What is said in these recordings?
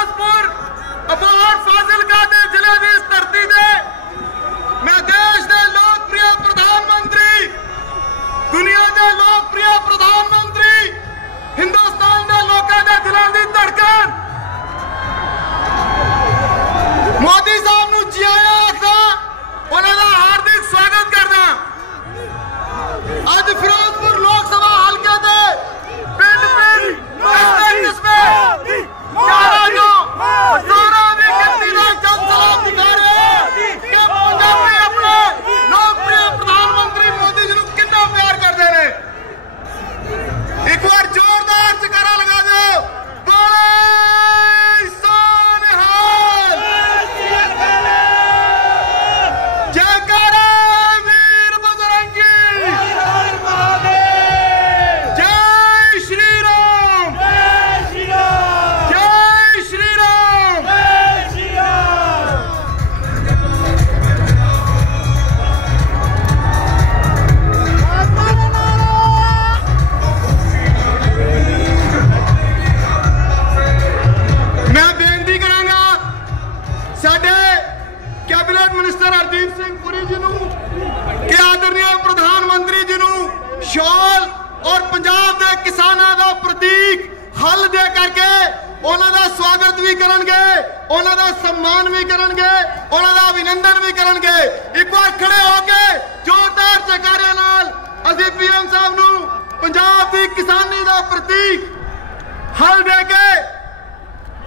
ਫਿਰੋਜ਼ਪੁਰ ਅਬੋਹਰ ਫਾਜ਼ਿਲਕਾ ਦੇ ਜ਼ਿਲ੍ਹੇ ਦੀ ਇਸ ਧਰਤੀ ਤੇ मैं देश के लोकप्रिय प्रधानमंत्री, दुनिया के लोकप्रिय प्रधानमंत्री, हिंदुस्तान के लोगों के दिलों की धड़कन मोदी साहब नूं जी आया आखदा उन्हां दा हार्दिक स्वागत करदा। अज फिरोजपुर लोक सभा हल्के दे पिंड कस्बे हजारां दी गिनती दा जन सलाम दिखा रहे कि पंजाबी अपने लोकप्रिय प्रधानमंत्री मोदी जी नूं कितना प्यार करते हैं। एक बार जोरदार जयकारा लगा दो, बोले सोनिहाल, जयकारा वीर बजरंगी, जय श्री राम, जय श्री राम। मैं बेनती करांगा साडे कैबिनेट मिनिस्टर हरदीप सिंह पुरी जी नूं कि आदरणीय प्रधानमंत्री जी नूं शॉल और पंजाब दे किसानां दा प्रतीक हल दे करके उन्हां दा स्वागत भी करनगे, उन्हां दा सम्मान भी करनगे, उन्हां दा अभिनंदन भी करनगे। एक बार खड़े होके जोरदार जयकारे नाल असीं पीएम साहब नूं पंजाब दी किसानी दा प्रतीक हल दे के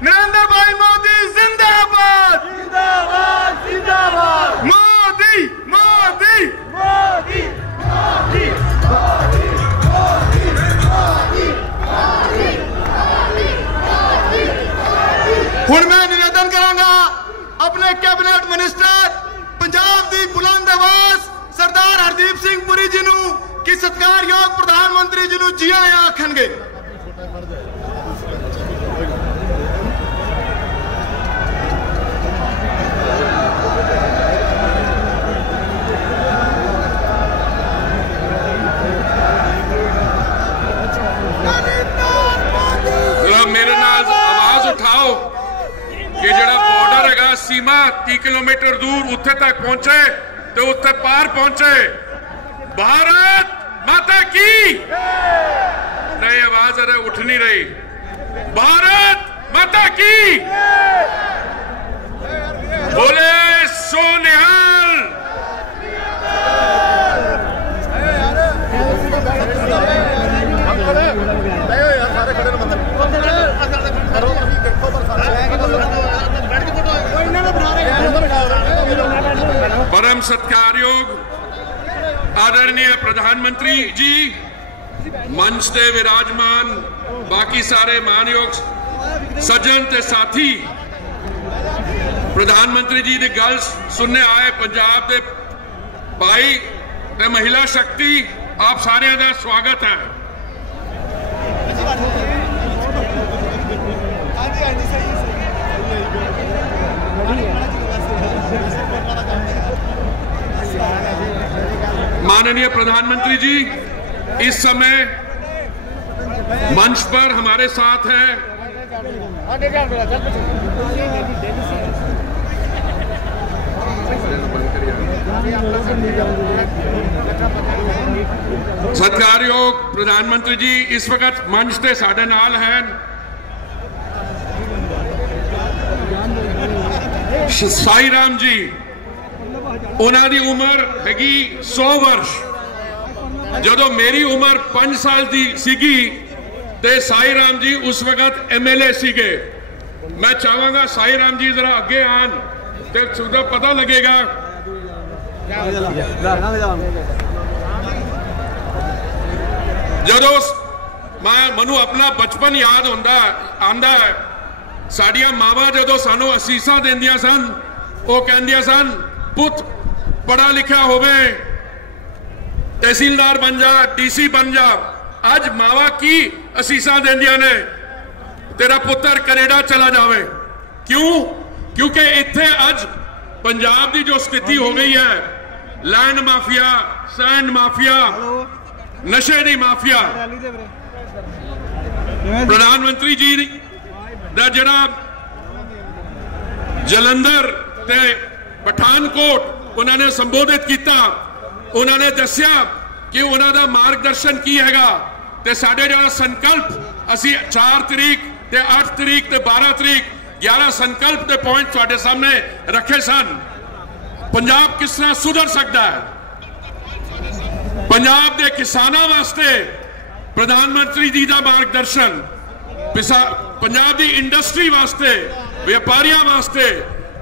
नरेंद्र भाई मोदी जिंदाबाद, जिंदाबाद, जिंदाबाद, मोदी मोदी मोदी मोदी हुण मैं निवेदन करांगा अपने कैबिनेट मिनिस्टर पंजाब दी बुलंद आवाज सरदार हरदीप सिंह पुरी जी नूं कि सत्कारयोग प्रधानमंत्री जी नूं जी आया आखणगे। मेरे नाल आवाज उठाओ कि जड़ा बॉर्डर है सीमा 30 किलोमीटर दूर उत्थे तक पहुंचे तो उत्थे पार पहुंचे। भारत माता की नहीं, आवाज अरे उठ नहीं रही। भारत माता की बोले सोनिहाल। परम सत्कारयोग आदरणीय प्रधानमंत्री जी, मंच से विराजमान बाकी सारे मानयोग सज्जन ते साथी, प्रधानमंत्री जी की गल सुनने आए पंजाब के भाई ते महिला शक्ति, आप सारे का स्वागत है। माननीय प्रधानमंत्री जी, इस समय मंच पर हमारे साथ हैं सत्कारयोग प्रधानमंत्री जी, इस वक्त मंच से साढ़े नाल हैं साई राम जी। उन्हां दी उम्र हैगी 100 वर्ष। जदों मेरी उम्र 5 साल की सीगी ते साई राम जी उस वक्त MLA सीगे। मैं चाहांगा साई राम जी जरा अगे आन ते सुधा पता लगेगा। जदों मनु अपना बचपन याद आंदा है, साडियां मावां जदों सानू असीसां देंदियां सन, वो कहंदियां सन पुत पढ़ा लिखा होवे, तहसीलदार बन जा, DC बन जा। अज मावा की असीसां देंदियां ने, तेरा पुत्र कनेडा चला जावे। क्यों? क्योंकि इत्थे अज पंजाब की जो स्थिति हो गई है, लैंड माफिया, सैंड माफिया, नशे की माफिया, प्रधानमंत्री जी दा जिहड़ा जलंधर ते पठानकोट उन्होंने संबोधित किया। उन्होंने दसिया कि उन्होंने मार्गदर्शन की हैगा ते साडे जिहड़ा संकल्प असी 4 तरीक ते 8 तरीक ते 12 तरीक 11 संकल्प के पॉइंट तुहाडे सामने रखे सन। पंजाब किस तरह सुधर सकता है, पंजाब के किसानों वास्ते प्रधानमंत्री जी का मार्गदर्शन, पंजाब की इंडस्ट्री वास्ते, व्यापारियों वास्ते,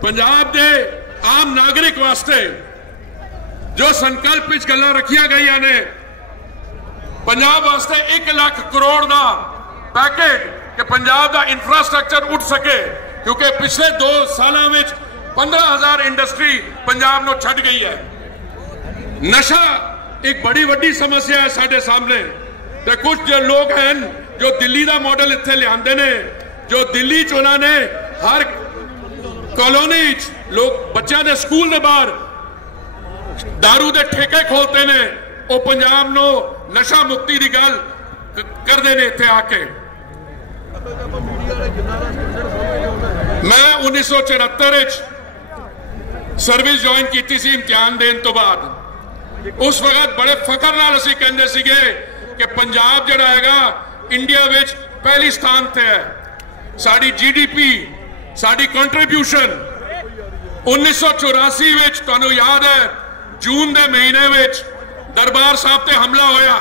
पंजाब के आम नागरिक वास्ते जो संकल्प विच गल्लां रखिया गई ने, पंजाब वास्ते 1 लाख करोड़ का पैकेज कि पंजाब का इंफ्रास्ट्रक्चर उठ सके, क्योंकि पिछले 2 सालों में 15,000 इंडस्ट्री पंजाब को छड़ गई है। नशा एक बड़ी वड्डी समस्या है साडे सामने। तो कुछ जो लोग हैं जो दिल्ली का मॉडल इत्थे लियाते ने, जो दिल्ली च उन्होंने हर कॉलोनी लोग बच्चों के स्कूल के बाहर दारू के ठेके खोलते ने, वो पंजाब नो नशा मुक्ति की गल करते हैं इत्थे आके। मैं 1974 सर्विस ज्वाइन की थी इम्तिहान देने तो बाद। उस वक्त बड़े फखर नाल असीं कहंदे सीगे कि पंजाब जिहड़ा हैगा इंडिया विच पहली स्थान ते है। साडी GDP, साडी कंट्रीब्यूशन 1984 विच तुहानूं याद है जून के महीने विच दरबार साहब ते हमला होया।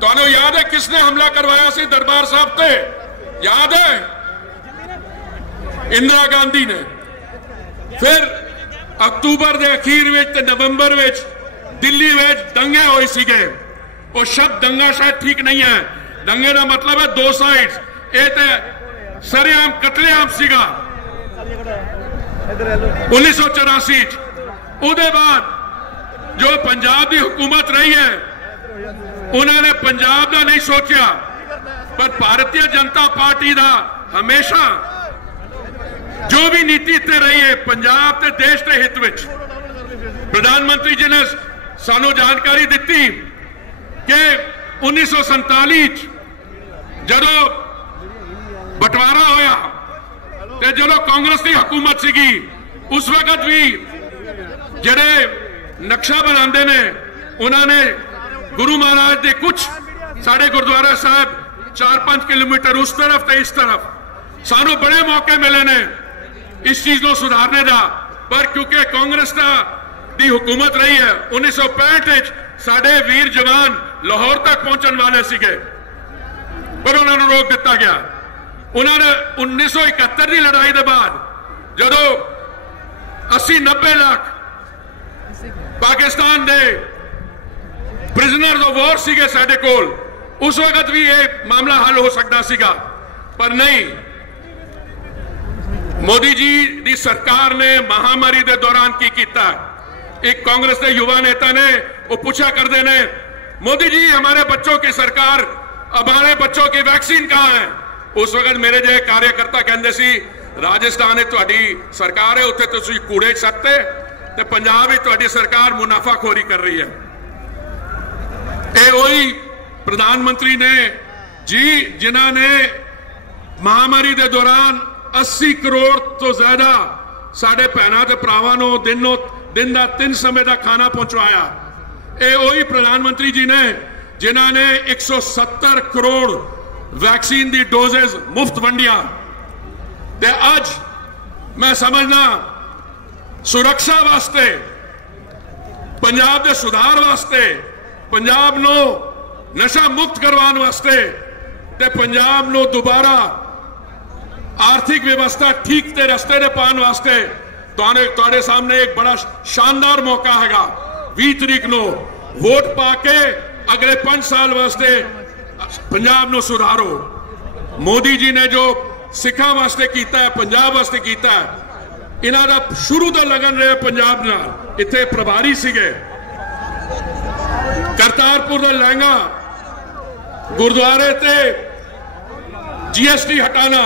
तुहानूं याद है किसने हमला करवाया सी दरबार साहब ते? याद है? इंदिरा गांधी ने। फिर अक्तूबर के अखीर विच ते नवंबर विच दिल्ली विच दंगे होए सीगे। वो शब्द दंगा शायद ठीक नहीं है, दंगे का मतलब है 2 साइड्स, ये ते सरेआम कतलेआम सीगा 1984। उसके बाद जो पंजाब की हुकूमत रही है उन्होंने पंजाब का नहीं सोचा, पर भारतीय जनता पार्टी का हमेशा जो भी नीति इत्थे रही है पंजाब ते देश के हित विच। प्रधानमंत्री जी ने सानू जानकारी दी कि 1947 जदों बंटवारा होया ते जदों कांग्रेस की हुकूमत सीगी उस वक्त भी जिहड़े नक्शा बनाते ने उन्होंने गुरु महाराज के कुछ साढ़े गुरुद्वारा साहब 4-5 किलोमीटर उस तरफ ते इस तरफ सानू बड़े मौके मिले ने इस चीज को सुधारने का, पर क्योंकि कांग्रेस की हुकूमत रही है 1965 साढ़े वीर जवान लाहौर तक पहुंचने वाले सीगे पर उन्होंने रोक दिता गया। उन्होंने 1971 की लड़ाई के बाद जदों 80-90 लाख पाकिस्तान के प्रिजनर ऑफ वॉर सीगे साडे कोल, उस वक्त भी ये मामला हल हो सकता सीगा, पर नहीं। मोदी जी की सरकार ने महामारी के दौरान की किया। एक कांग्रेस के युवा नेता ने वो पूछा करते ने, मोदी जी हमारे बच्चों की सरकार, हमारे बच्चों की वैक्सीन कहां है? उस वक्त मेरे जो कार्यकर्ता कहते सी राजस्थान है तुहाडी सरकार है, उत्थे तुसीं कूड़े सट्टे ते पंजाब ही तुहाडी सरकार मुनाफाखोरी कर रही है। ये वही प्रधानमंत्री ने जी जिन्होंने महामारी के दौरान 80 करोड़ तो ज्यादा साढ़े भैनों के भरावां नूं दिन का 3 समय का खाना पहुंचवाया। ये वही प्रधानमंत्री जी ने जिन्होंने 170 करोड़ वैक्सीन की डोजेज मुफ्त वंडिया। ते अज मैं समझना सुरक्षा वास्ते, पंजाब के सुधार वास्ते, पंजाब नो नशा मुक्त करवाने वास्ते ते पंजाब नो दोबारा आर्थिक व्यवस्था ठीक ते रस्ते दे पाने वास्ते तुहाडे सामने एक बड़ा शानदार मौका हैगा। 20 तरीक नो वोट पाके अगले 5 साल वास्ते पंजाब नो सुधारो। मोदी जी ने जो सिखा वास्ते कीता है, पंजाब वास्ते कीता है, इन्हां दा शुरू तो लगन रहे पंजाब नाल। इत्थे प्रभारी सीगे, करतारपुर दा लहंगा गुरुद्वारे ते GST हटाना,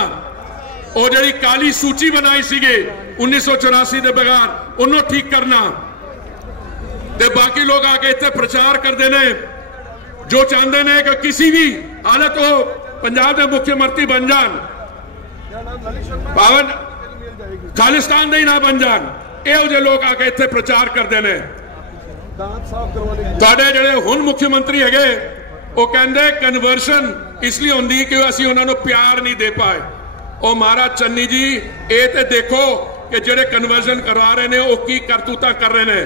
और जी काली सूची बनाई सीगे 1984 के बगैर उन्होंने ठीक करना। ते बाकी लोग आके इत्थे प्रचार करते हैं जो चाहते हैं कि किसी भी हालत हो पंजाब के मुख्यमंत्री बन जान। पावन खालिस्तान ਦੇ ਹੀ ਨਾ ਬਣ ਜਾਣ। ਇਹੋ ਜਿਹੇ ਲੋਕ ਆ ਕੇ ਇੱਥੇ ਪ੍ਰਚਾਰ ਕਰਦੇ ਨੇ। ਤੁਹਾਡੇ ਜਿਹੜੇ ਹੁਣ ਮੁੱਖ ਮੰਤਰੀ ਹੈਗੇ ਉਹ ਕਹਿੰਦੇ ਕਨਵਰਸ਼ਨ ਇਸ ਲਈ ਹੁੰਦੀ ਕਿ ਅਸੀਂ ਉਹਨਾਂ ਨੂੰ ਪਿਆਰ ਨਹੀਂ ਦੇ ਪਾਏ। ਉਹ ਮਹਾਰਾਜ ਚੰਨੀ ਜੀ ਇਹ ਤੇ ਦੇਖੋ ਕਿ ਜਿਹੜੇ ਕਨਵਰਸ਼ਨ ਕਰਵਾ ਰਹੇ ਨੇ ਉਹ ਕੀ ਕਰਤੂਤਾ ਕਰ ਰਹੇ ਨੇ।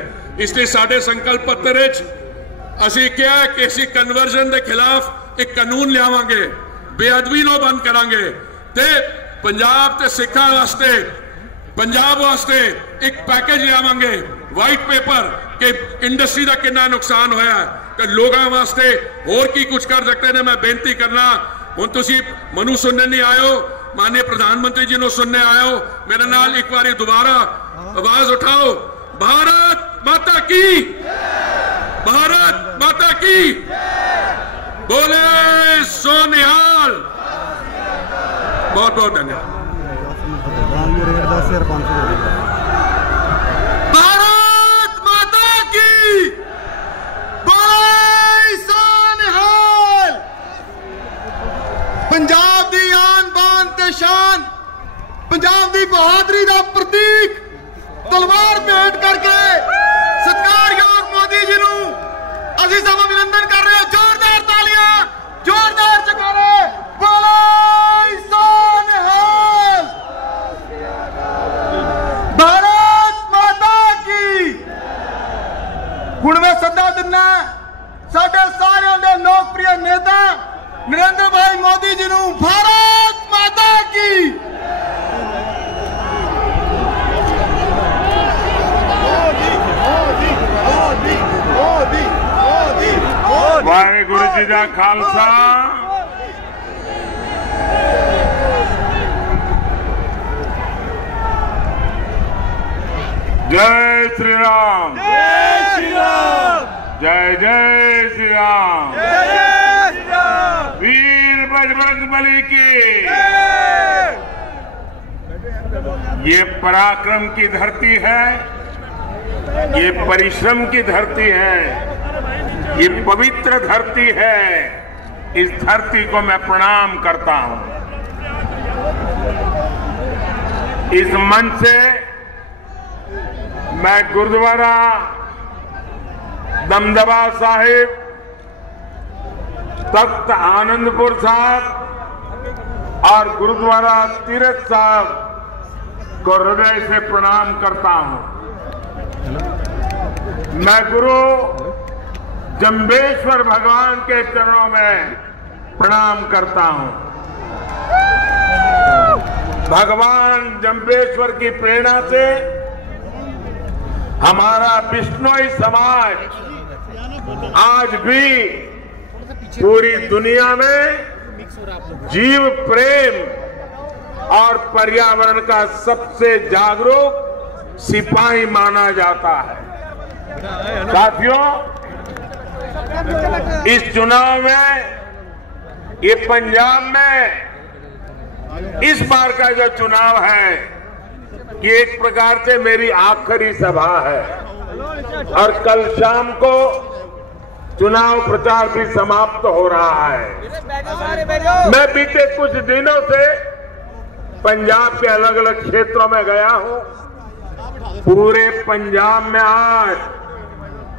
ਇਸ ਲਈ ਸਾਡੇ ਸੰਕਲਪ ਪੱਤਰ ਵਿੱਚ ਅਸੀਂ ਕਿਹਾ ਕਿ ਅਸੀਂ ਕਨਵਰਸ਼ਨ ਦੇ ਖਿਲਾਫ ਇੱਕ ਕਾਨੂੰਨ ਲਿਆਵਾਂਗੇ, ਬੇਅਦਬੀ ਨੂੰ ਬੰਦ ਕਰਾਂਗੇ ਤੇ ਪੰਜਾਬ ਤੇ ਸਿੱਖਾਂ ਵਾਸਤੇ ਪੰਜਾਬ ਵਾਸਤੇ ਇੱਕ ਪੈਕੇਜ ਲਿਆਵਾਂਗੇ ਵਾਈਟ ਪੇਪਰ ਕਿ ਇੰਡਸਟਰੀ ਦਾ ਕਿੰਨਾ ਨੁਕਸਾਨ ਹੋਇਆ ਕਿ ਲੋਕਾਂ ਵਾਸਤੇ ਹੋਰ ਕੀ ਕੁਝ ਕਰ ਸਕਦੇ ਨੇ। ਮੈਂ ਬੇਨਤੀ ਕਰਨਾ ਹੁਣ ਤੁਸੀਂ ਮੈਨੂੰ ਸੁਣਨ ਨਹੀਂ ਆਇਓ, माननीय प्रधानमंत्री जी सुनने आयो, मेरे नाल एक बार दोबारा आवाज उठाओ, भारत माता की, भारत माता की, बोले सो निहाल। बहुत बहुत धन्यवाद। भारत माता की, बोले सो निहाल। पंजाब दी आन बान ते शान, पंजाब दी बहादुरी दा प्रतीक तलवार भेंट करके सत्कारयोग मोदी जी नूं असीं सब अभिनंदन कर रहे हैं। जोरदार तालियां, जोरदार जयकारे, बोले सो निहाल। भारत माता की। हुण मैं सदा दिना साडे सारियां दे लोकप्रिय नेता नरेंद्र भाई मोदी जी नूं, भारत माता की। वाहेगुरु जी का खालसा, जय श्री राम, जय श्री राम, जय जय श्री राम, जय श्री राम, वीर बजरंगबली की। ये पराक्रम की धरती है, ये परिश्रम की धरती है, ये पवित्र धरती है। इस धरती को मैं प्रणाम करता हूं। इस मंच से मैं गुरुद्वारा दमदमा साहिब, तख्त आनंदपुर साहब और गुरुद्वारा तीरथ साहब को हृदय से प्रणाम करता हूं। मैं गुरु जम्बेश्वर भगवान के चरणों में प्रणाम करता हूं। भगवान जम्बेश्वर की प्रेरणा से हमारा बिश्नोई समाज आज भी पूरी दुनिया में जीव प्रेम और पर्यावरण का सबसे जागरूक सिपाही माना जाता है। साथियों, इस चुनाव में ये पंजाब में इस बार का जो चुनाव है ये एक प्रकार से मेरी आखिरी सभा है और कल शाम को चुनाव प्रचार भी समाप्त हो रहा है। मैं बीते कुछ दिनों से पंजाब के अलग अलग क्षेत्रों में गया हूं। पूरे पंजाब में आज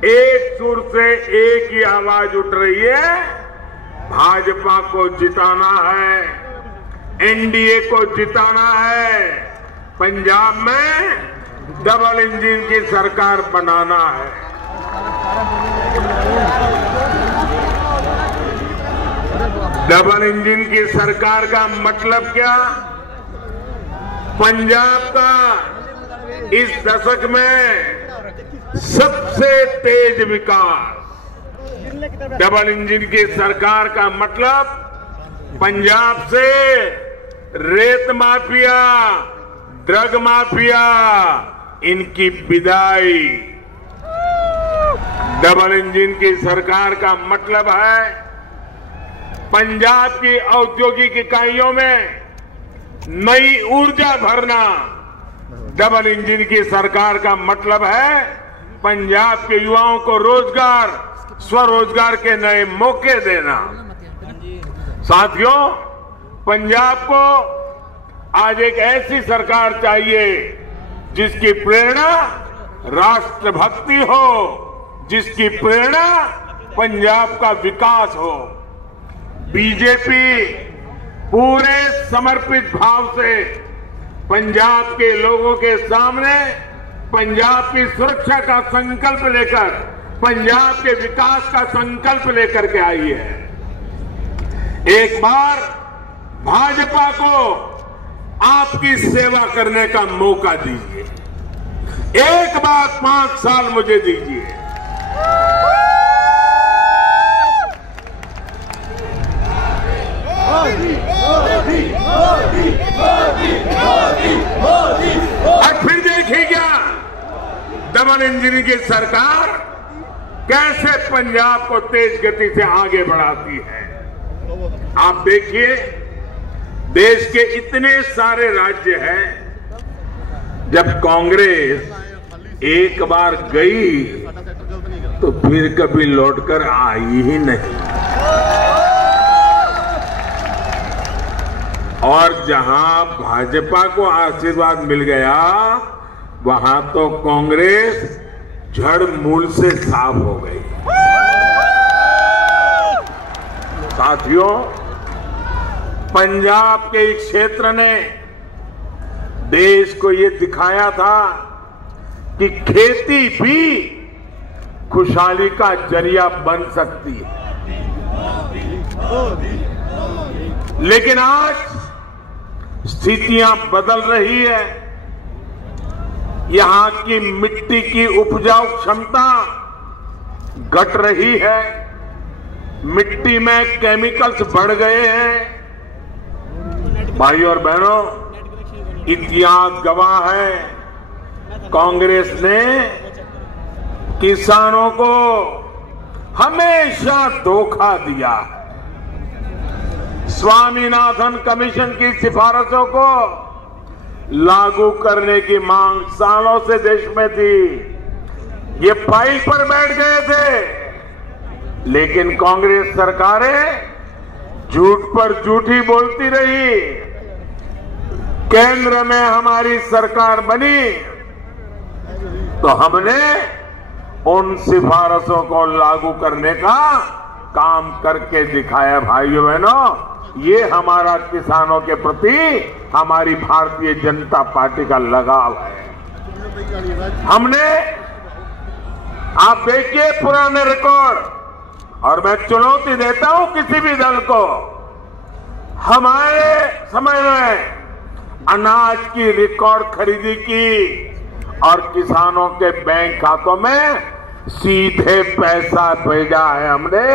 एक सुर से एक ही आवाज उठ रही है, भाजपा को जिताना है, एनडीए को जिताना है, पंजाब में डबल इंजन की सरकार बनाना है। डबल इंजन की सरकार का मतलब क्या? पंजाब का इस दशक में सबसे तेज विकास। डबल इंजन की सरकार का मतलब पंजाब से रेत माफिया, ड्रग माफिया, इनकी विदाई। डबल इंजन की सरकार का मतलब है पंजाब की औद्योगिक इकाइयों में नई ऊर्जा भरना। डबल इंजन की सरकार का मतलब है पंजाब के युवाओं को रोजगार, स्वरोजगार के नए मौके देना। साथियों, पंजाब को आज एक ऐसी सरकार चाहिए जिसकी प्रेरणा राष्ट्रभक्ति हो, जिसकी प्रेरणा पंजाब का विकास हो। बीजेपी पूरे समर्पित भाव से पंजाब के लोगों के सामने पंजाब की सुरक्षा का संकल्प लेकर, पंजाब के विकास का संकल्प लेकर के आई है। एक बार भाजपा को आपकी सेवा करने का मौका दीजिए, एक बार 5 साल मुझे दीजिए। और फिर देखिएगा डबल इंजन की सरकार कैसे पंजाब को तेज गति से आगे बढ़ाती है। आप देखिए, देश के इतने सारे राज्य हैं, जब कांग्रेस एक बार गई तो फिर कभी लौटकर आई ही नहीं। और जहां भाजपा को आशीर्वाद मिल गया, वहां तो कांग्रेस जड़ मूल से साफ हो गई। साथियों, पंजाब के एक क्षेत्र ने देश को ये दिखाया था कि खेती भी खुशहाली का जरिया बन सकती है। लेकिन आज स्थितियां बदल रही है। यहां की मिट्टी की उपजाऊ क्षमता घट रही है, मिट्टी में केमिकल्स बढ़ गए हैं। भाई और बहनों, इतिहास गवाह है, कांग्रेस ने किसानों को हमेशा धोखा दिया। स्वामीनाथन कमीशन की सिफारिशों को लागू करने की मांग सालों से देश में थी। ये फाइल पर बैठ गए थे, लेकिन कांग्रेस सरकारें झूठ पर झूठी बोलती रही। केंद्र में हमारी सरकार बनी तो हमने उन सिफारिशों को लागू करने का काम करके दिखाया। भाइयों बहनों, ये हमारा किसानों के प्रति हमारी भारतीय जनता पार्टी का लगाव है। हमने, आप देखिए पुराने रिकॉर्ड, और मैं चुनौती देता हूं किसी भी दल को, हमारे समय में अनाज की रिकॉर्ड खरीदी की और किसानों के बैंक खातों में सीधे पैसा भेजा है हमने,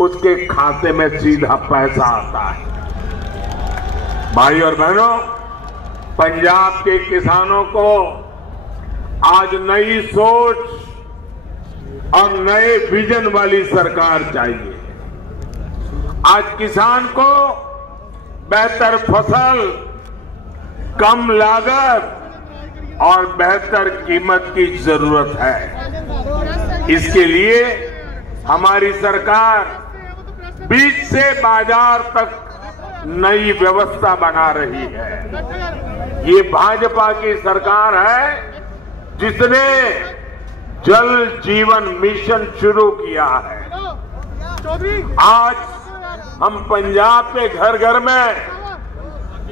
उसके खाते में सीधा पैसा आता है। भाई और बहनों, पंजाब के किसानों को आज नई सोच और नए विजन वाली सरकार चाहिए। आज किसान को बेहतर फसल, कम लागत और बेहतर कीमत की जरूरत है। इसके लिए हमारी सरकार बीज से बाजार तक नई व्यवस्था बना रही है। ये भाजपा की सरकार है जिसने जल जीवन मिशन शुरू किया है। आज हम पंजाब के घर घर में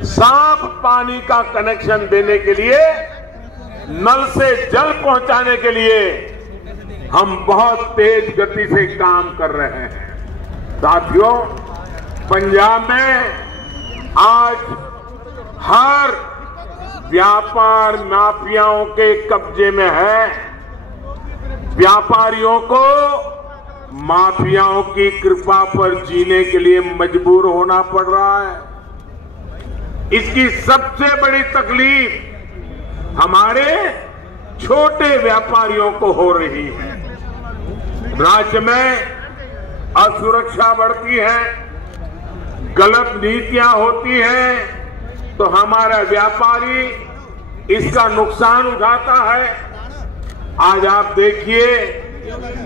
साफ पानी का कनेक्शन देने के लिए, नल से जल पहुंचाने के लिए हम बहुत तेज गति से काम कर रहे हैं। साथियों, पंजाब में आज हर व्यापार माफियाओं के कब्जे में है। व्यापारियों को माफियाओं की कृपा पर जीने के लिए मजबूर होना पड़ रहा है। इसकी सबसे बड़ी तकलीफ हमारे छोटे व्यापारियों को हो रही है। राज्य में असुरक्षा बढ़ती है, गलत नीतियां होती हैं, तो हमारा व्यापारी इसका नुकसान उठाता है। आज आप देखिए,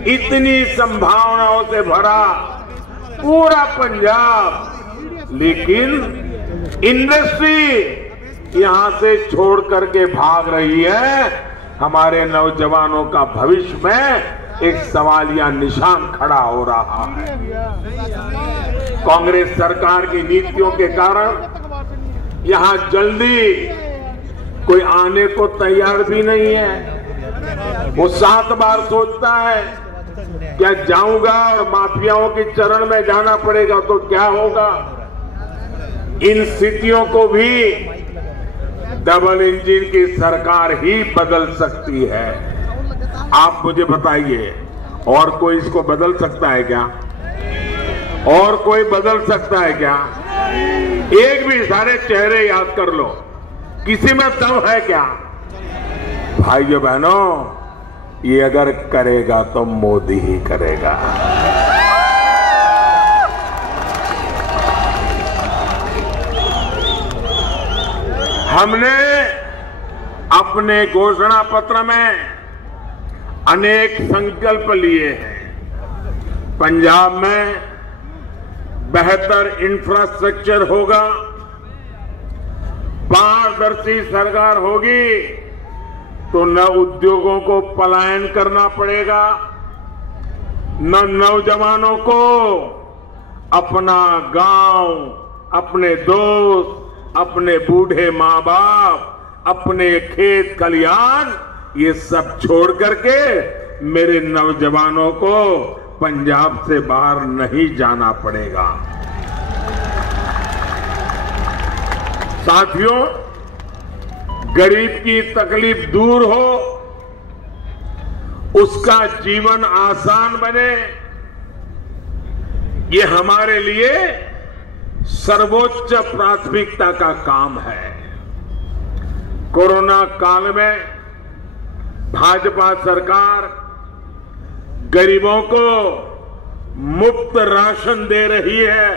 इतनी संभावनाओं से भरा पूरा पंजाब, लेकिन इंडस्ट्री यहां से छोड़ करके भाग रही है, हमारे नौजवानों का भविष्य में एक सवालिया निशान खड़ा हो रहा है। कांग्रेस सरकार की नीतियों के कारण यहां जल्दी कोई आने को तैयार भी नहीं है। वो 7 बार सोचता है क्या जाऊंगा और माफियाओं के चरण में जाना पड़ेगा तो क्या होगा। इन स्थितियों को भी डबल इंजन की सरकार ही बदल सकती है। आप मुझे बताइए, और कोई इसको बदल सकता है क्या? और कोई बदल सकता है क्या? एक भी सारे चेहरे याद कर लो, किसी में दम है क्या? भाइयों बहनों, ये अगर करेगा तो मोदी ही करेगा। हमने अपने घोषणा पत्र में अनेक संकल्प लिए हैं। पंजाब में बेहतर इंफ्रास्ट्रक्चर होगा, पारदर्शी सरकार होगी तो न उद्योगों को पलायन करना पड़ेगा, न नौजवानों को अपना गांव, अपने दोस्त, अपने बूढ़े माँ बाप, अपने खेत खलिहान, ये सब छोड़ करके मेरे नौजवानों को पंजाब से बाहर नहीं जाना पड़ेगा। साथियों, गरीब की तकलीफ दूर हो, उसका जीवन आसान बने, ये हमारे लिए सर्वोच्च प्राथमिकता का काम है। कोरोना काल में भाजपा सरकार गरीबों को मुफ्त राशन दे रही है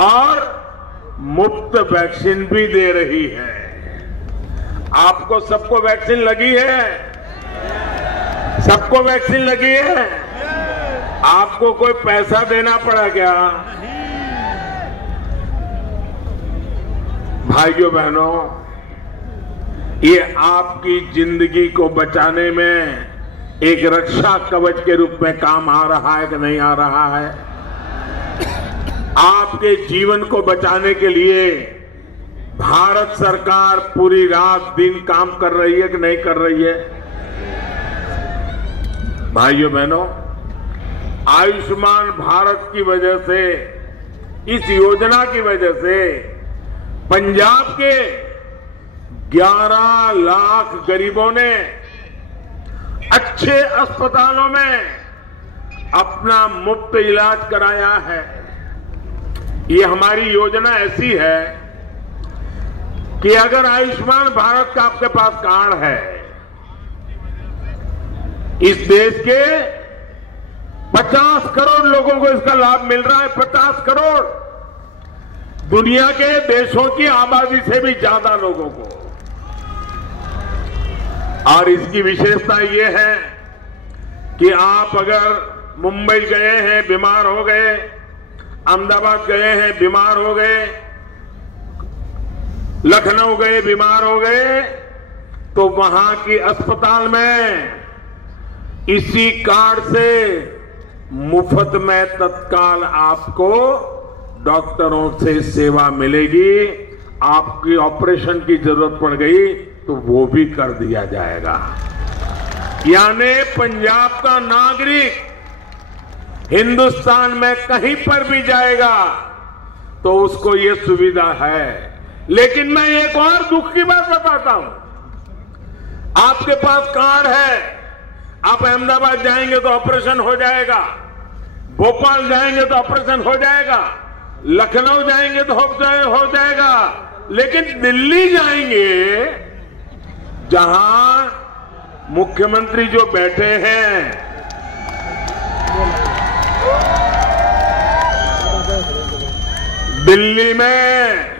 और मुफ्त वैक्सीन भी दे रही है। आपको सबको वैक्सीन लगी है? सबको वैक्सीन लगी है? आपको कोई पैसा देना पड़ा क्या? भाइयों बहनों, ये आपकी जिंदगी को बचाने में एक रक्षा कवच के रूप में काम आ रहा है कि नहीं आ रहा है? आपके जीवन को बचाने के लिए भारत सरकार पूरी रात दिन काम कर रही है कि नहीं कर रही है? भाइयों बहनों, आयुष्मान भारत की वजह से, इस योजना की वजह से पंजाब के 11 लाख गरीबों ने अच्छे अस्पतालों में अपना मुफ्त इलाज कराया है। ये हमारी योजना ऐसी है कि अगर आयुष्मान भारत का आपके पास कार्ड है, इस देश के 50 करोड़ लोगों को इसका लाभ मिल रहा है। 50 करोड़, दुनिया के देशों की आबादी से भी ज्यादा लोगों को। और इसकी विशेषता यह है कि आप अगर मुंबई गए हैं, बीमार हो गए, अहमदाबाद गए हैं, बीमार हो गए, लखनऊ गए, बीमार हो गए, तो वहां की अस्पताल में इसी कार्ड से मुफ्त में तत्काल आपको डॉक्टरों से सेवा मिलेगी। आपकी ऑपरेशन की जरूरत पड़ गई तो वो भी कर दिया जाएगा। यानी पंजाब का नागरिक हिंदुस्तान में कहीं पर भी जाएगा तो उसको ये सुविधा है। लेकिन मैं एक और दुख की बात बताता हूं, आपके पास कार्ड है, आप अहमदाबाद जाएंगे तो ऑपरेशन हो जाएगा, भोपाल जाएंगे तो ऑपरेशन हो जाएगा, लखनऊ जाएंगे तो हो जाएगा, लेकिन दिल्ली जाएंगे जहां मुख्यमंत्री जो बैठे हैं, दिल्ली में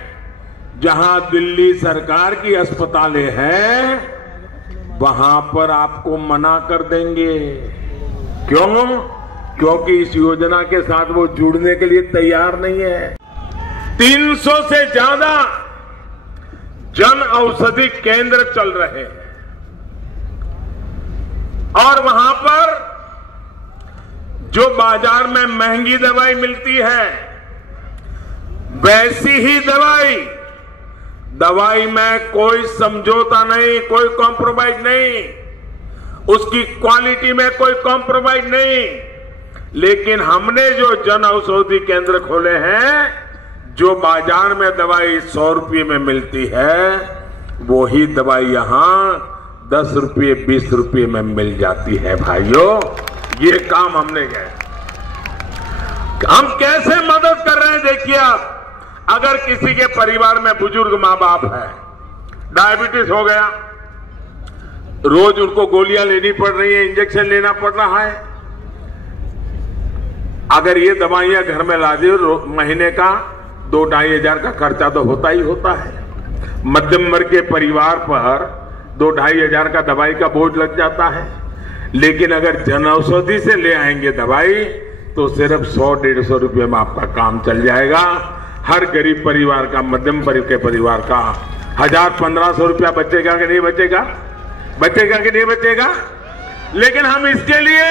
जहां दिल्ली सरकार की अस्पतालें हैं, वहां पर आपको मना कर देंगे। क्यों? क्योंकि इस योजना के साथ वो जुड़ने के लिए तैयार नहीं है। 300 से ज्यादा जन औषधि केंद्र चल रहे हैं और वहां पर जो बाजार में महंगी दवाई मिलती है वैसी ही दवाई में कोई समझौता नहीं, कोई कॉम्प्रोमाइज नहीं, उसकी क्वालिटी में कोई कॉम्प्रोमाइज नहीं। लेकिन हमने जो जन औषधि केंद्र खोले हैं, जो बाजार में दवाई 100 रुपये में मिलती है वो ही दवाई यहां 10 रुपये 20 रुपये में मिल जाती है। भाइयों, ये काम हमने किया। हम कैसे मदद कर रहे हैं देखिए आप। अगर किसी के परिवार में बुजुर्ग मां बाप है, डायबिटीज हो गया, रोज उनको गोलियां लेनी पड़ रही है, इंजेक्शन लेना पड़ रहा है, अगर ये दवाइयां घर में ला दी महीने का 2-2.5 हजार का खर्चा तो होता ही होता है। मध्यम वर्ग के परिवार पर 2-2.5 हजार का दवाई का बोझ लग जाता है। लेकिन अगर जन औषधि से ले आएंगे दवाई तो सिर्फ 100-150 रुपये में आपका काम चल जाएगा। हर गरीब परिवार का, मध्यम वर्ग के परिवार का 1000-1500 रुपया बचेगा कि नहीं बचेगा? बचेगा कि नहीं बचेगा? लेकिन हम इसके लिए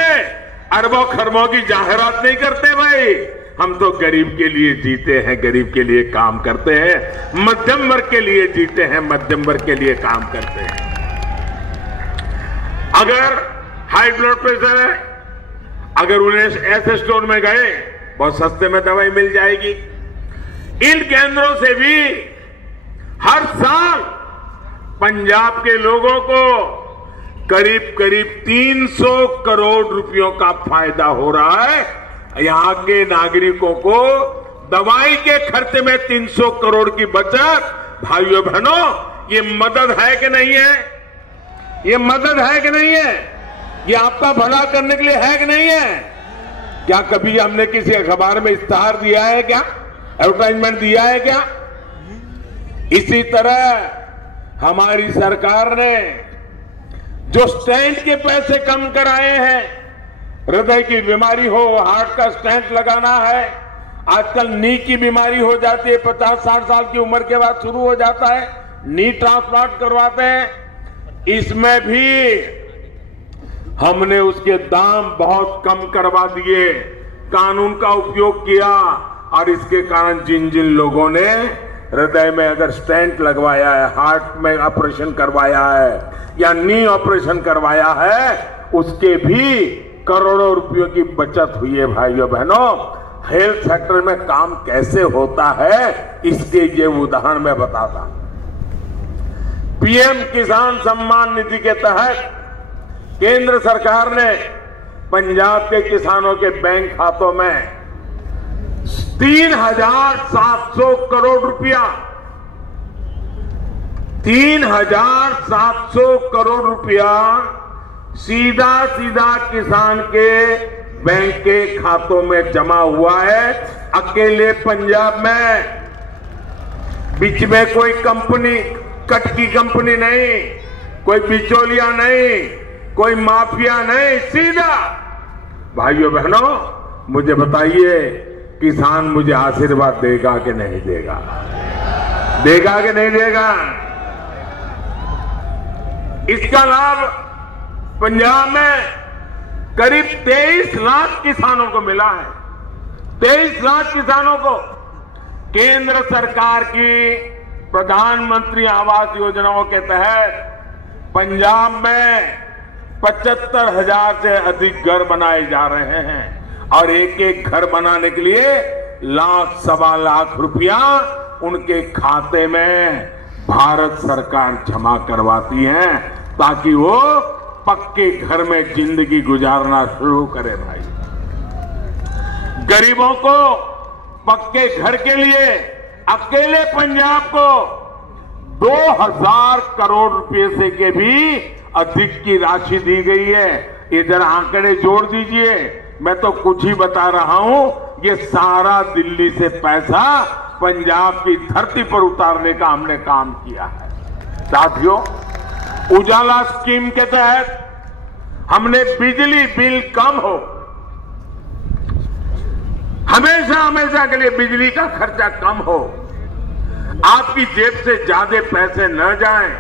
अरबों खरबों की जाहिरात नहीं करते भाई। हम तो गरीब के लिए जीते हैं, गरीब के लिए काम करते हैं, मध्यम वर्ग के लिए जीते हैं, मध्यम वर्ग के लिए काम करते हैं। अगर हाई ब्लड प्रेशर है, अगर उन्हें ऐसे स्टोर में गए, बहुत सस्ते में दवाई मिल जाएगी। इन केंद्रों से भी हर साल पंजाब के लोगों को करीब 300 करोड़ रुपयों का फायदा हो रहा है। यहां के नागरिकों को दवाई के खर्चे में 300 करोड़ की बचत। भाइयों बहनों, ये मदद है कि नहीं है? ये मदद है कि नहीं है? ये आपका भला करने के लिए है कि नहीं है? क्या कभी हमने किसी अखबार में इश्तिहार दिया है क्या? एडवर्टाइजमेंट दिया है क्या? इसी तरह हमारी सरकार ने जो स्टेंट के पैसे कम कराए हैं, हृदय की बीमारी हो, हार्ट का स्टेंट लगाना है, आजकल नी की बीमारी हो जाती है, 50-60 साल की उम्र के बाद शुरू हो जाता है, नी ट्रांसप्लांट करवाते हैं, इसमें भी हमने उसके दाम बहुत कम करवा दिए, कानून का उपयोग किया। और इसके कारण जिन जिन लोगों ने हृदय में अगर स्टेंट लगवाया है, हार्ट में ऑपरेशन करवाया है या नी ऑपरेशन करवाया है, उसके भी करोड़ों रुपयों की बचत हुई है। भाइयों बहनों, हेल्थ सेक्टर में काम कैसे होता है इसके ये उदाहरण मैं बताता। पीएम किसान सम्मान निधि के तहत केंद्र सरकार ने पंजाब के किसानों के बैंक खातों में 3,700 करोड़ रुपया 3,700 करोड़ रुपया सीधा किसान के बैंक के खातों में जमा हुआ है। अकेले पंजाब में, बीच में कोई कंपनी, कट की कंपनी नहीं, कोई बिचौलिया नहीं, कोई माफिया नहीं, सीधा। भाइयों बहनों, मुझे बताइए, किसान मुझे आशीर्वाद देगा कि नहीं देगा? देगा कि नहीं देगा? इसका लाभ पंजाब में करीब 23 लाख किसानों को मिला है। 23 लाख किसानों को केंद्र सरकार की प्रधानमंत्री आवास योजनाओं के तहत पंजाब में 75,000 से अधिक घर बनाए जा रहे हैं और एक घर बनाने के लिए 1.25 लाख रुपया उनके खाते में भारत सरकार जमा करवाती है ताकि वो पक्के घर में जिंदगी गुजारना शुरू करे। भाई, गरीबों को पक्के घर के लिए अकेले पंजाब को 2,000 करोड़ रुपए से के भी अधिक की राशि दी गई है। इधर आंकड़े जोड़ दीजिए, मैं तो कुछ ही बता रहा हूं, ये सारा दिल्ली से पैसा पंजाब की धरती पर उतारने का हमने काम किया है। साथियों, उजाला स्कीम के तहत हमने बिजली बिल कम हो, हमेशा के लिए बिजली का खर्चा कम हो, आपकी जेब से ज्यादा पैसे न जाएं,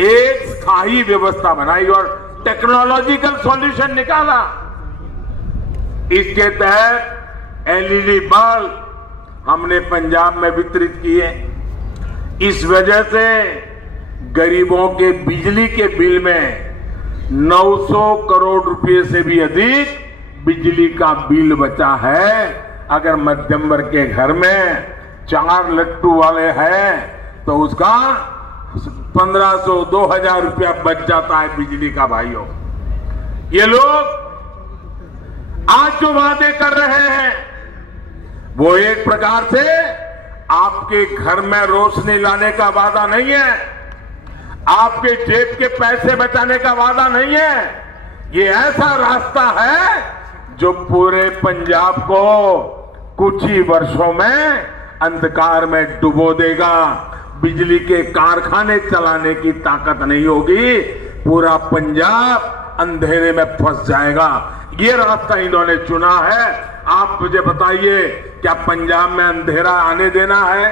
एक स्थायी व्यवस्था बनाई और टेक्नोलॉजिकल सॉल्यूशन निकाला। इसके तहत एलईडी बल्ब हमने पंजाब में वितरित किए। इस वजह से गरीबों के बिजली के बिल में 900 करोड़ रुपए से भी अधिक बिजली का बिल बचा है। अगर मध्यम वर्ग के घर में 4 लट्टू वाले हैं तो उसका 1500-2000 रुपया बच जाता है बिजली का। भाइयों, ये लोग आज जो वादे कर रहे हैं वो एक प्रकार से आपके घर में रोशनी लाने का वादा नहीं है, आपके जेब के पैसे बचाने का वादा नहीं है। ये ऐसा रास्ता है जो पूरे पंजाब को कुछ ही वर्षों में अंधकार में डुबो देगा। बिजली के कारखाने चलाने की ताकत नहीं होगी, पूरा पंजाब अंधेरे में फंस जाएगा। ये रास्ता इन्होंने चुना है। आप मुझे बताइए, क्या पंजाब में अंधेरा आने देना है?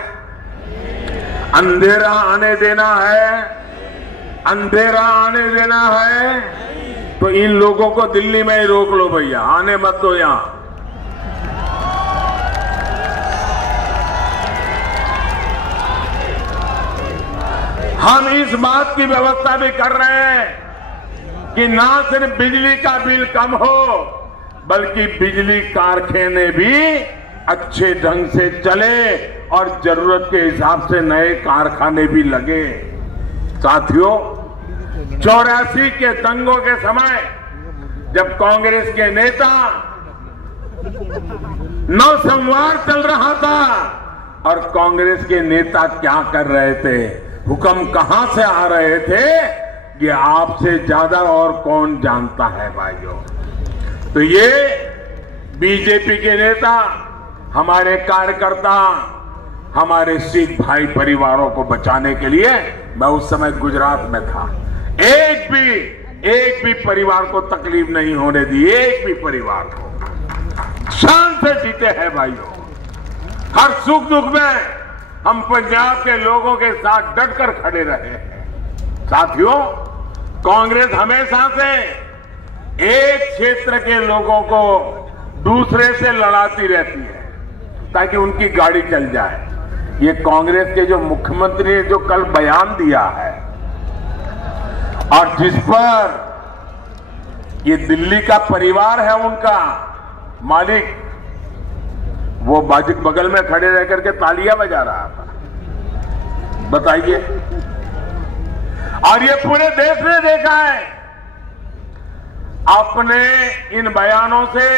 अंधेरा आने देना है? अंधेरा आने देना है? तो इन लोगों को दिल्ली में ही रोक लो भैया, आने मत दो यहां। हम इस बात की व्यवस्था भी कर रहे हैं कि ना सिर्फ बिजली का बिल कम हो, बल्कि बिजली कारखाने भी अच्छे ढंग से चले और जरूरत के हिसाब से नए कारखाने भी लगे। साथियों, 84 के दंगों के समय जब कांग्रेस के नेता नौसंवार चल रहा था और कांग्रेस के नेता क्या कर रहे थे, हुक्म कहां से आ रहे थे, ये आपसे ज्यादा और कौन जानता है भाइयों। तो ये बीजेपी के नेता, हमारे कार्यकर्ता, हमारे सिख भाई परिवारों को बचाने के लिए, मैं उस समय गुजरात में था, एक भी परिवार को तकलीफ नहीं होने दी, एक भी परिवार को। शान से जीते हैं भाइयों। हर सुख दुख में हम पंजाब के लोगों के साथ डटकर खड़े रहे हैं। साथियों, कांग्रेस हमेशा से एक क्षेत्र के लोगों को दूसरे से लड़ाती रहती है ताकि उनकी गाड़ी चल जाए। ये कांग्रेस के जो मुख्यमंत्री ने जो कल बयान दिया है और जिस पर ये दिल्ली का परिवार है उनका मालिक, वो बगल में खड़े रह करके तालियां बजा रहा था, बताइए। और ये पूरे देश ने देखा है। अपने इन बयानों से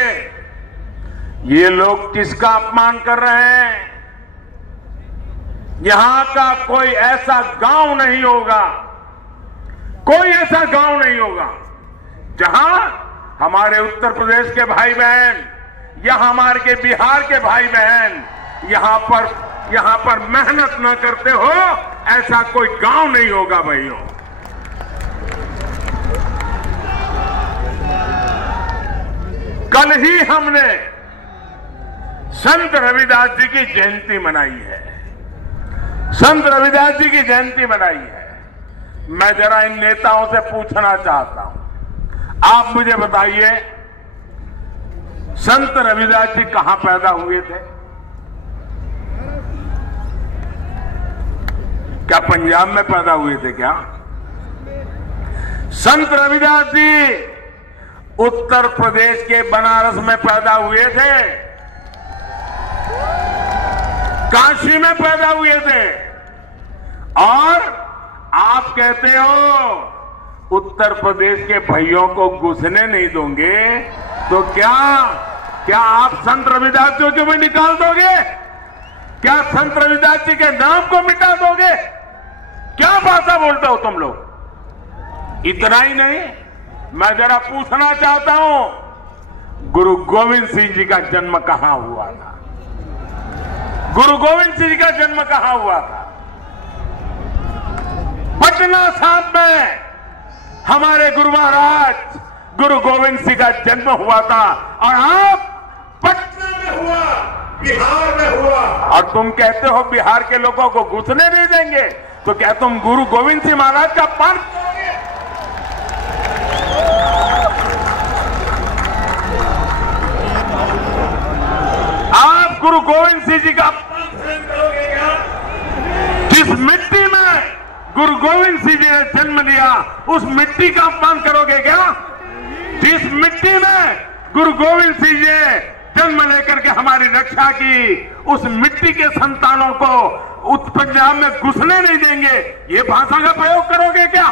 ये लोग किसका अपमान कर रहे हैं? यहां का कोई ऐसा गांव नहीं होगा, कोई ऐसा गांव नहीं होगा जहां हमारे उत्तर प्रदेश के भाई बहन या हमारे के बिहार के भाई बहन यहां पर मेहनत न करते हो, ऐसा कोई गांव नहीं होगा भाइयों। कल ही हमने संत रविदास जी की जयंती मनाई है, संत रविदास जी की जयंती मनाई है। मैं जरा इन नेताओं से पूछना चाहता हूं, आप मुझे बताइए, संत रविदास जी कहां पैदा हुए थे? क्या पंजाब में पैदा हुए थे क्या? संत रविदास जी उत्तर प्रदेश के बनारस में पैदा हुए थे, काशी में पैदा हुए थे। और आप कहते हो उत्तर प्रदेश के भाइयों को घुसने नहीं दोगे, तो क्या आप संत रविदास जी को भी निकाल दोगे? क्या संत रविदास जी के नाम को मिटा दोगे? क्या भाषा बोलते हो तुम लोग? इतना ही नहीं, मैं जरा पूछना चाहता हूं, गुरु गोविंद सिंह जी का जन्म कहां हुआ था? गुरु गोविंद सिंह जी का जन्म कहां हुआ था? पटना साहिब में हमारे गुरु महाराज गुरु गोविंद सिंह का जन्म हुआ था। और आप पटना में हुआ बिहार में हुआ और तुम कहते हो बिहार के लोगों को घुसने नहीं देंगे, तो क्या तुम गुरु गोविंद सिंह महाराज का अपमान करोगे? आप गुरु गोविंद सिंह जी का अपमान करोगे क्या? जिस मिट्टी में गुरु गोविंद सिंह जी ने जन्म लिया उस मिट्टी का अपमान करोगे क्या? जिस मिट्टी में गुरु गोविंद सिंह जी ने जन्म लेकर के हमारी रक्षा की उस मिट्टी के संतानों को पंजाब में घुसने नहीं देंगे, ये भाषा का प्रयोग करोगे क्या?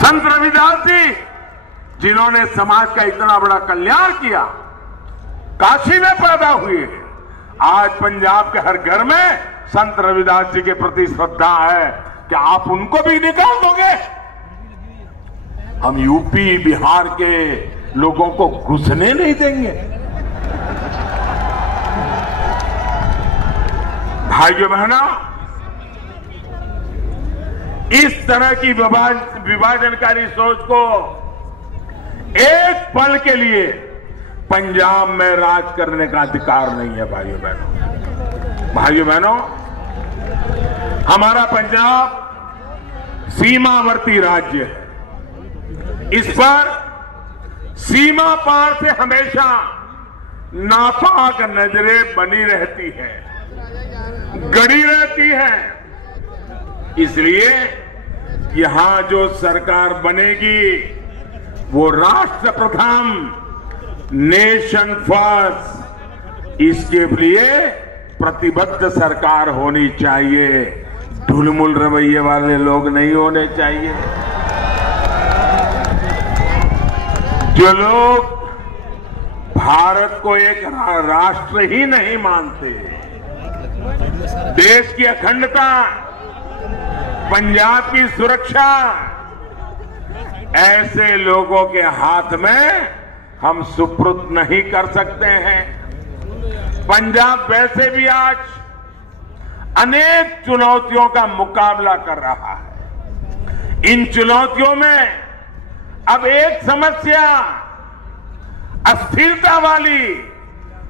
संत रविदास जी जिन्होंने समाज का इतना बड़ा कल्याण किया, काशी में पैदा हुए, आज पंजाब के हर घर में संत रविदास जी के प्रति श्रद्धा है, क्या आप उनको भी निकाल दोगे? हम यूपी बिहार के लोगों को घुसने नहीं देंगे। भाइयों बहनों, इस तरह की विभाजनकारी सोच को एक पल के लिए पंजाब में राज करने का अधिकार नहीं है। भाइयों बहनों, हमारा पंजाब सीमावर्ती राज्य है। इस पर सीमा पार से हमेशा नापाक नजरें बनी रहती है, गड़ी रहती है। इसलिए यहां जो सरकार बनेगी वो राष्ट्र प्रथम, नेशन फर्स्ट, इसके लिए प्रतिबद्ध सरकार होनी चाहिए। ढुलमुल रवैये वाले लोग नहीं होने चाहिए। जो लोग भारत को एक राष्ट्र ही नहीं मानते, देश की अखंडता, पंजाब की सुरक्षा, ऐसे लोगों के हाथ में हम सुपुर्द नहीं कर सकते हैं। पंजाब वैसे भी आज अनेक चुनौतियों का मुकाबला कर रहा है। इन चुनौतियों में अब एक समस्या अस्थिरता वाली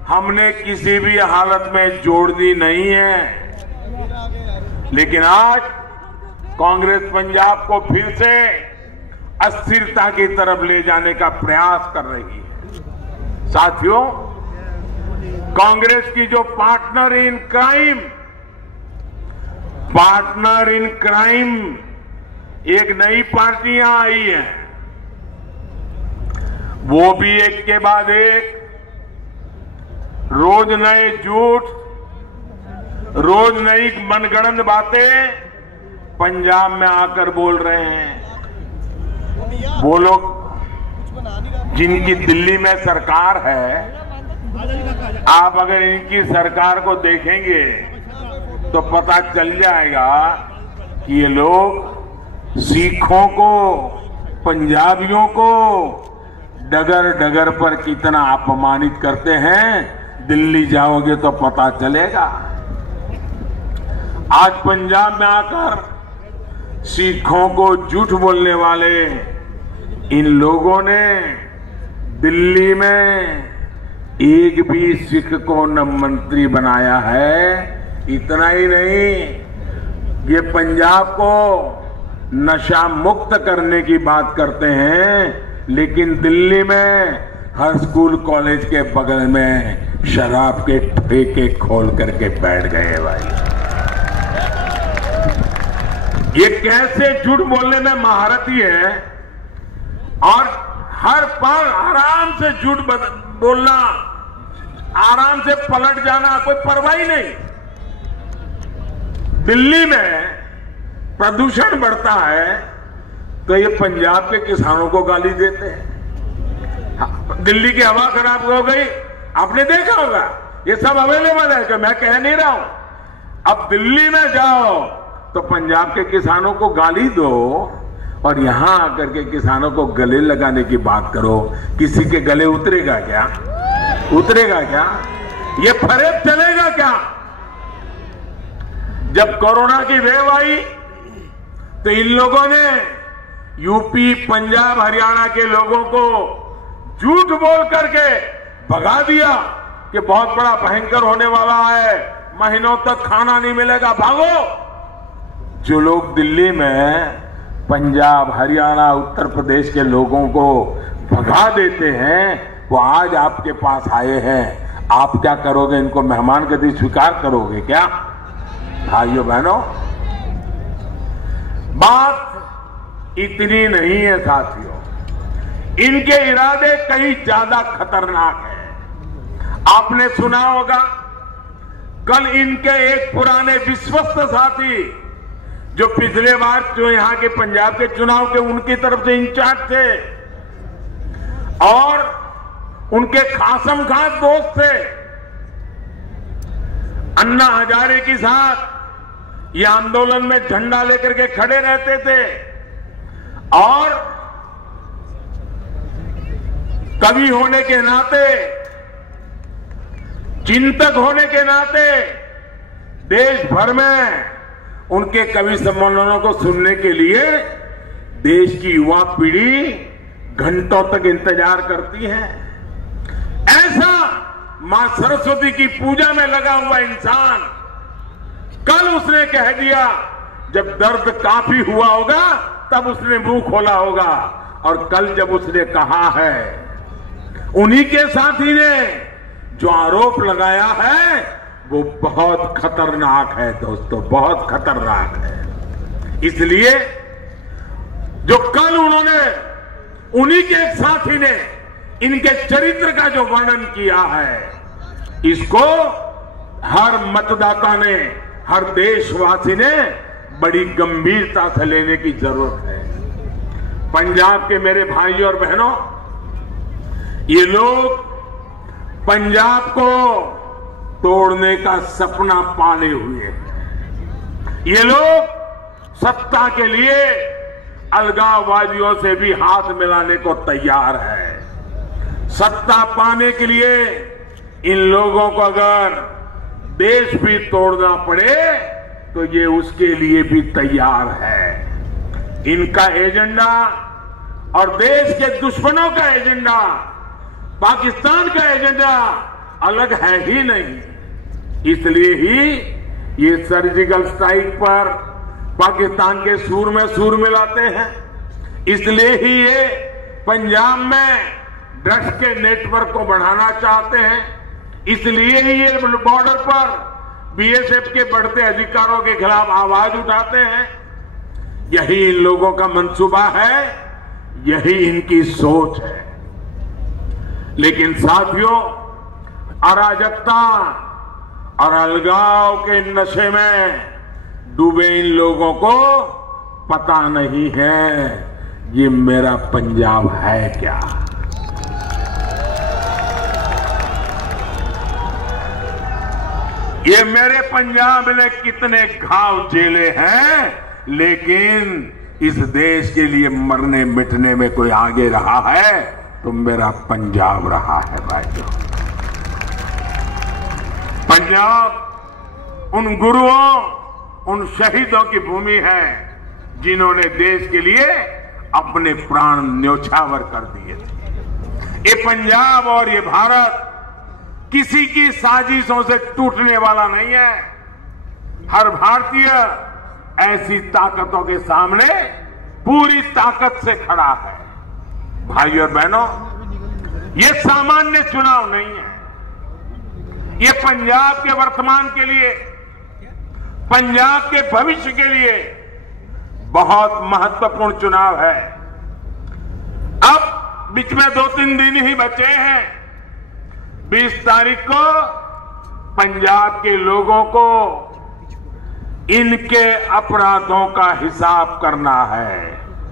हमने किसी भी हालत में जोड़ दी नहीं है, लेकिन आज कांग्रेस पंजाब को फिर से अस्थिरता की तरफ ले जाने का प्रयास कर रही है। साथियों, कांग्रेस की जो पार्टनर इन क्राइम एक नई पार्टियां आई हैं, वो भी एक के बाद एक रोज नए झूठ, रोज नई मनगढ़ंत बातें पंजाब में आकर बोल रहे हैं। वो लोग जिनकी दिल्ली में सरकार है, आप अगर इनकी सरकार को देखेंगे तो पता चल जाएगा कि ये लोग सिखों को, पंजाबियों को डगर डगर पर कितना अपमानित करते हैं। दिल्ली जाओगे तो पता चलेगा। आज पंजाब में आकर सिखों को झूठ बोलने वाले इन लोगों ने दिल्ली में एक भी सिख को न मंत्री बनाया है। इतना ही नहीं, ये पंजाब को नशा मुक्त करने की बात करते हैं, लेकिन दिल्ली में हर स्कूल कॉलेज के बगल में शराब के ठेके खोल करके बैठ गए। भाई, ये कैसे झूठ बोलने में महारथी है और हर पल आराम से झूठ बोलना, आराम से पलट जाना, कोई परवाह नहीं। दिल्ली में प्रदूषण बढ़ता है तो ये पंजाब के किसानों को गाली देते हैं। दिल्ली की हवा खराब हो गई, आपने देखा होगा, ये सब अवेलेबल है, जो मैं कह नहीं रहा हूं। अब दिल्ली में जाओ तो पंजाब के किसानों को गाली दो और यहां आकर के किसानों को गले लगाने की बात करो। किसी के गले उतरेगा क्या? उतरेगा क्या? ये फरेब चलेगा क्या? जब कोरोना की वेव आई तो इन लोगों ने यूपी, पंजाब, हरियाणा के लोगों को झूठ बोल करके भगा दिया कि बहुत बड़ा भयंकर होने वाला है, महीनों तक खाना नहीं मिलेगा, भागो। जो लोग दिल्ली में पंजाब, हरियाणा, उत्तर प्रदेश के लोगों को भगा देते हैं, वो आज आपके पास आए हैं। आप क्या करोगे? इनको मेहमान गति स्वीकार करोगे क्या? भाइयों बहनों, बात इतनी नहीं है साथियों, इनके इरादे कहीं ज्यादा खतरनाक हैं। आपने सुना होगा, कल इनके एक पुराने विश्वस्त साथी जो पिछले बार जो यहां के पंजाब के चुनाव के उनकी तरफ से इंचार्ज थे और उनके खासम खास दोस्त थे, अन्ना हजारे के साथ ये आंदोलन में झंडा लेकर के खड़े रहते थे और कवि होने के नाते, चिंतक होने के नाते देश भर में उनके कवि सम्मेलनों को सुनने के लिए देश की युवा पीढ़ी घंटों तक इंतजार करती है। ऐसा मां सरस्वती की पूजा में लगा हुआ इंसान कल उसने कह दिया, जब दर्द काफी हुआ होगा तब उसने मुंह खोला होगा। और कल जब उसने कहा है, उन्हीं के साथी ने जो आरोप लगाया है वो बहुत खतरनाक है दोस्तों, बहुत खतरनाक है। इसलिए जो कल उन्होंने, उन्हीं के एक साथी ने इनके चरित्र का जो वर्णन किया है, इसको हर मतदाता ने, हर देशवासी ने बड़ी गंभीरता से लेने की जरूरत है। पंजाब के मेरे भाइयों और बहनों, ये लोग पंजाब को तोड़ने का सपना पाले हुए हैं। ये लोग सत्ता के लिए अलगाववादियों से भी हाथ मिलाने को तैयार है। सत्ता पाने के लिए इन लोगों को अगर देश भी तोड़ना पड़े तो ये उसके लिए भी तैयार है। इनका एजेंडा और देश के दुश्मनों का एजेंडा, पाकिस्तान का एजेंडा अलग है ही नहीं। इसलिए ही ये सर्जिकल स्ट्राइक पर पाकिस्तान के सूर में सूर मिलाते हैं। इसलिए ही ये पंजाब में ड्रग्स के नेटवर्क को बढ़ाना चाहते हैं। इसलिए ही ये बॉर्डर पर बीएसएफ के बढ़ते अधिकारों के खिलाफ आवाज उठाते हैं। यही इन लोगों का मंसूबा है, यही इनकी सोच है। लेकिन साथियों, अराजकता और अलगाव के नशे में डूबे इन लोगों को पता नहीं है ये मेरा पंजाब है क्या। ये मेरे पंजाब ने कितने घाव झेले हैं, लेकिन इस देश के लिए मरने मिटने में कोई आगे रहा है तो मेरा पंजाब रहा है भाइयों। पंजाब उन गुरुओं, उन शहीदों की भूमि है जिन्होंने देश के लिए अपने प्राण न्योछावर कर दिए थे। ये पंजाब और ये भारत किसी की साजिशों से टूटने वाला नहीं है। हर भारतीय ऐसी ताकतों के सामने पूरी ताकत से खड़ा है। भाइयों और बहनों, ये सामान्य चुनाव नहीं है। ये पंजाब के वर्तमान के लिए, पंजाब के भविष्य के लिए बहुत महत्वपूर्ण चुनाव है। अब बीच में 2-3 दिन ही बचे हैं। 20 तारीख को पंजाब के लोगों को इनके अपराधों का हिसाब करना है।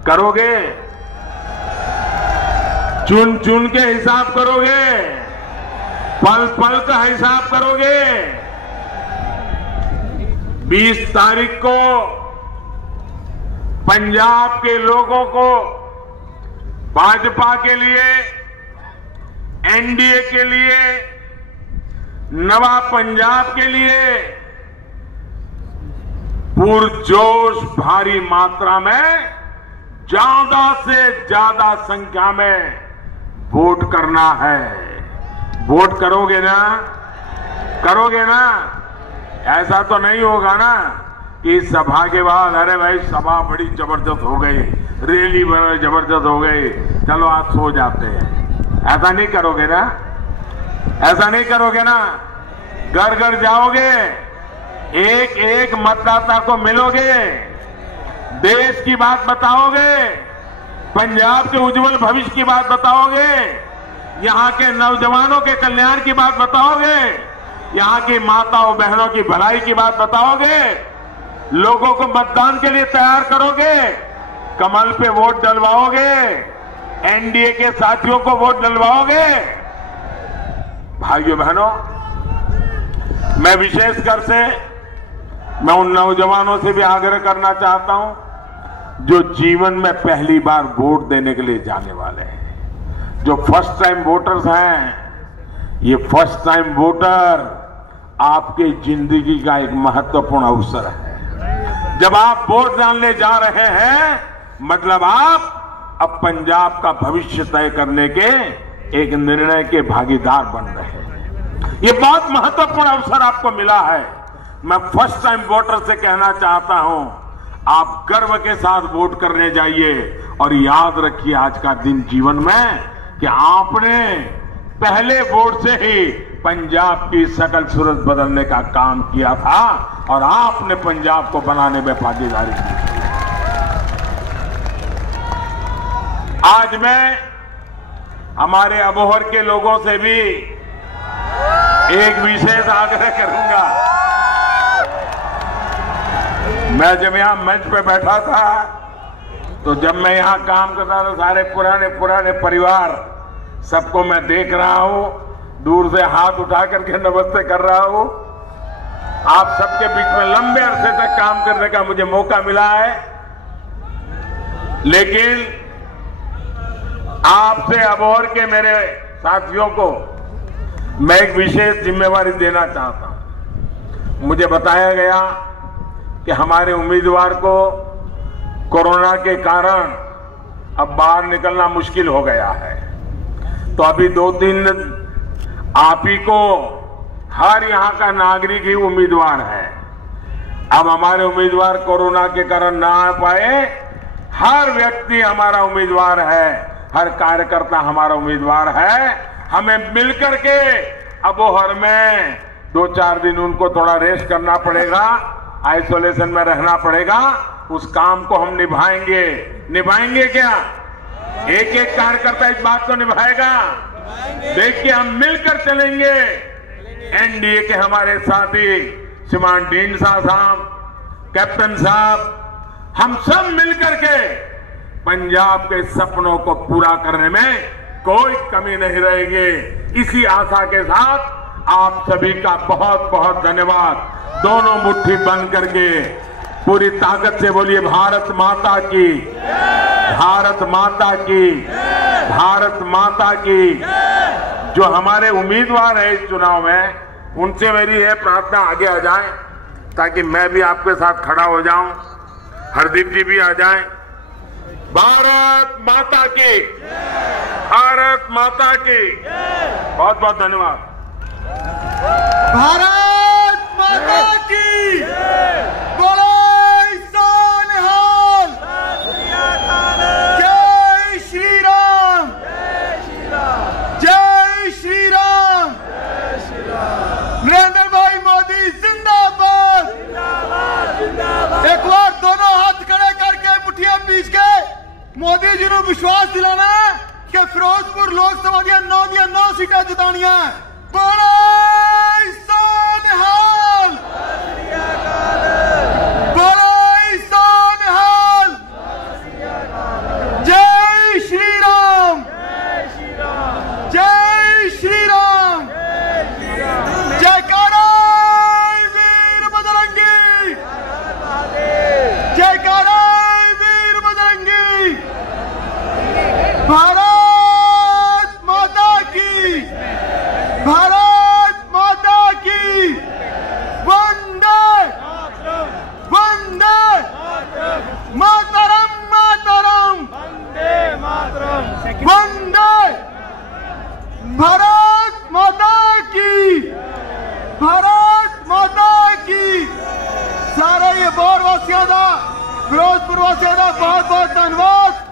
करोगे? चुन चुन के हिसाब करोगे? पल पल का हिसाब करोगे? 20 तारीख को पंजाब के लोगों को भाजपा के लिए, एनडीए के लिए, नवा पंजाब के लिए पुरजोश भारी मात्रा में ज्यादा से ज्यादा संख्या में वोट करना है। वोट करोगे ना? करोगे ना? ऐसा तो नहीं होगा ना कि इस सभा के बाद अरे भाई सभा बड़ी जबरदस्त हो गई, रैली बड़ी जबरदस्त हो गई, चलो आज सो जाते हैं। ऐसा नहीं करोगे ना? ऐसा नहीं करोगे ना? घर घर जाओगे, एक एक मतदाता को मिलोगे, देश की बात बताओगे, पंजाब के उज्जवल भविष्य की बात बताओगे, यहाँ के नौजवानों के कल्याण की बात बताओगे, यहाँ की माताओं बहनों की भलाई की बात बताओगे, लोगों को मतदान के लिए तैयार करोगे, कमल पे वोट डलवाओगे, एनडीए के साथियों को वोट डलवाओगे। भाइयों बहनों, मैं विशेषकर से मैं उन नौजवानों से भी आग्रह करना चाहता हूं जो जीवन में पहली बार वोट देने के लिए जाने वाले हैं, जो फर्स्ट टाइम वोटर्स हैं। ये फर्स्ट टाइम वोटर आपके जिंदगी का एक महत्वपूर्ण अवसर है। जब आप वोट डालने जा रहे हैं मतलब आप अब पंजाब का भविष्य तय करने के एक निर्णय के भागीदार बन रहे हैं। ये बहुत महत्वपूर्ण अवसर आपको मिला है। मैं फर्स्ट टाइम वोटर से कहना चाहता हूं, आप गर्व के साथ वोट करने जाइए और याद रखिए आज का दिन जीवन में कि आपने पहले वोट से ही पंजाब की सकल सूरत बदलने का काम किया था और आपने पंजाब को बनाने में भागीदारी की। आज मैं हमारे अबोहर के लोगों से भी एक विशेष आग्रह करूंगा। मैं जब यहां मंच पे बैठा था तो जब मैं यहां काम करता था सारे पुराने परिवार सबको मैं देख रहा हूं, दूर से हाथ उठा करके नमस्ते कर रहा हूं। आप सबके बीच में लंबे अरसे तक काम करने का मुझे मौका मिला है, लेकिन आपसे अबोहर के मेरे साथियों को मैं एक विशेष जिम्मेवारी देना चाहता हूं। मुझे बताया गया कि हमारे उम्मीदवार को कोरोना के कारण अब बाहर निकलना मुश्किल हो गया है, तो अभी 2-3 दिन आप ही को हर यहां का नागरिक ही उम्मीदवार है। अब हमारे उम्मीदवार कोरोना के कारण ना आ पाए, हर व्यक्ति हमारा उम्मीदवार है, हर कार्यकर्ता हमारा उम्मीदवार है। हमें मिलकर के अबोहर में 2-4 दिन उनको थोड़ा रेस्ट करना पड़ेगा, आइसोलेशन में रहना पड़ेगा। उस काम को हम निभाएंगे क्या? एक कार्यकर्ता इस बात को निभाएगा। देखिए हम मिलकर चलेंगे। एनडीए के हमारे साथी श्रीमान ढींडसा साहब, कैप्टन साहब, हम सब मिलकर के पंजाब के सपनों को पूरा करने में कोई कमी नहीं रहेगी। इसी आशा के साथ आप सभी का बहुत बहुत धन्यवाद। दोनों मुट्ठी बंद करके पूरी ताकत से बोलिए भारत माता की, भारत माता की, भारत माता की। जो हमारे उम्मीदवार है इस चुनाव में, उनसे मेरी यह प्रार्थना आगे आ जाए ताकि मैं भी आपके साथ खड़ा हो जाऊं, हरदीप जी भी आ जाएं। भारत माता की, भारत माता की। बहुत बहुत धन्यवाद। भारत माता की, बोलो सोनिहाल, जय श्री राम, जय श्री राम, नरेंद्र भाई मोदी जिंदाबाद। एक बार दोनों हाथ खड़े करके मुठियां पीछ के मोदी जी को विश्वास दिलाना कि फिरोजपुर लोक सभा दी 9 सीटां जितानियां। बोलो सोनिहाल, बोलो सोनिहाल, जय श्री राम, जय श्री राम, जयकारा वीर बजरंगी, जयकारा वीर बजरंगी। भारत माता की, भारत माता की। वंदे वंदे मातरम, मातरम वंदे भारत माता भारत माता की। सारे ये बोर वासियों का, फिरोजपुर वासियों का बहुत बहुत धन्यवाद।